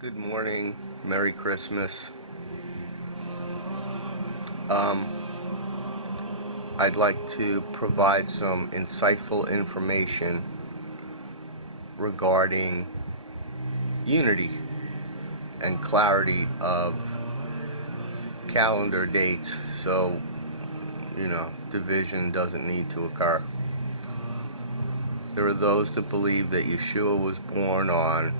Good morning, Merry Christmas. I'd like to provide some insightful information regarding unity and clarity of calendar dates, so division doesn't need to occur. There are those that believe that Yeshua was born on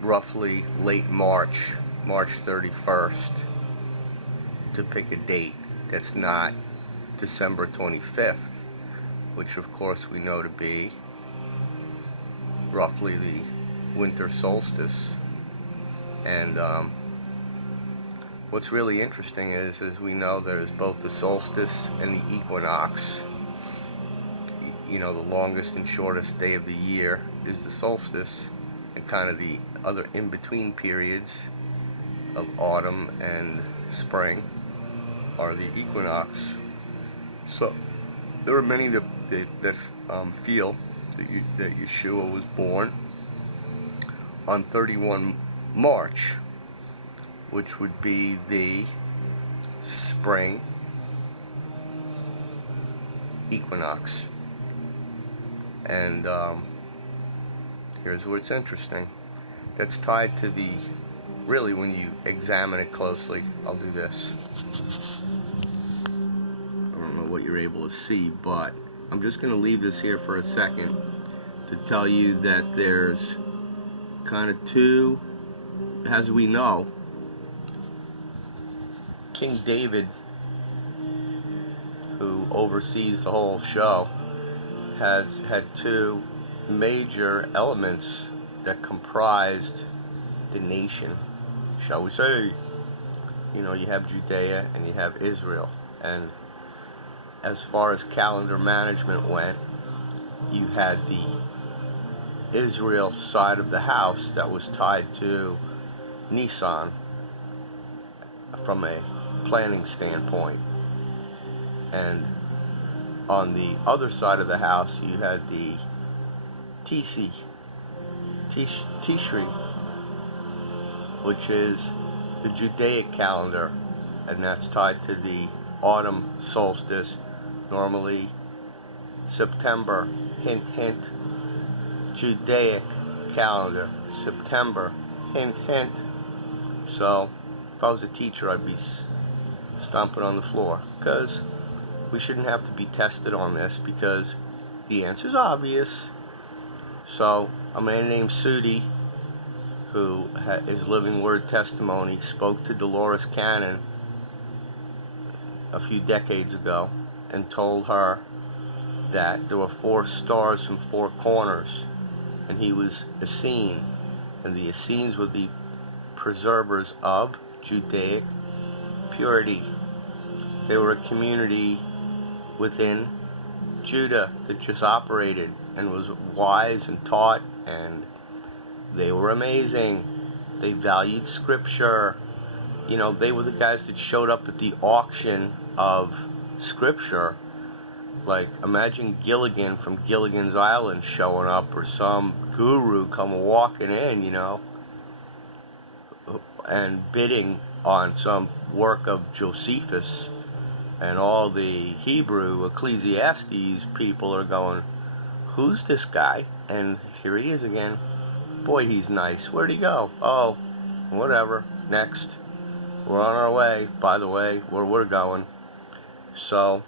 roughly late March 31st, to pick a date that's not December 25th, which of course we know to be roughly the winter solstice. And what's really interesting is we know there's both the solstice and the equinox. The longest and shortest day of the year is the solstice, and kind of the other in-between periods of autumn and spring are the equinox. So there are many that feel that Yeshua was born on 31 March, which would be the spring equinox. And here's what's interesting. That's tied to really, when you examine it closely, I'll do this. I don't know what you're able to see, but I'm just going to leave this here for a second to tell you that there's kind of two, as we know, King David, who oversees the whole show, has had two major elements that comprised the nation, shall we say. You have Judea and you have Israel, and as far as calendar management went, you had the Israel side of the house that was tied to Nisan from a planning standpoint, and on the other side of the house you had the Tishrei, which is the Judaic calendar, and that's tied to the autumn solstice, normally September. Hint, hint. Judaic calendar, September. Hint, hint. So if I was a teacher, I'd be stomping on the floor, because we shouldn't have to be tested on this, because the answer's obvious. So a man named Sudi, who is living word testimony, spoke to Dolores Cannon a few decades ago and told her that there were 4 stars from 4 corners, and he was Essene, and the Essenes were the preservers of Judaic purity. They were a community within Judah that just operated and was wise and taught, and they were amazing. They valued scripture. They were the guys that showed up at the auction of scripture. Like, imagine Gilligan from Gilligan's Island showing up, or some guru come walking in, and bidding on some work of Josephus, and all the Hebrew Ecclesiastes people are going, who's this guy? And here he is again. Boy, he's nice. Where'd he go? Oh, whatever. Next. We're on our way, by the way, where we're going. So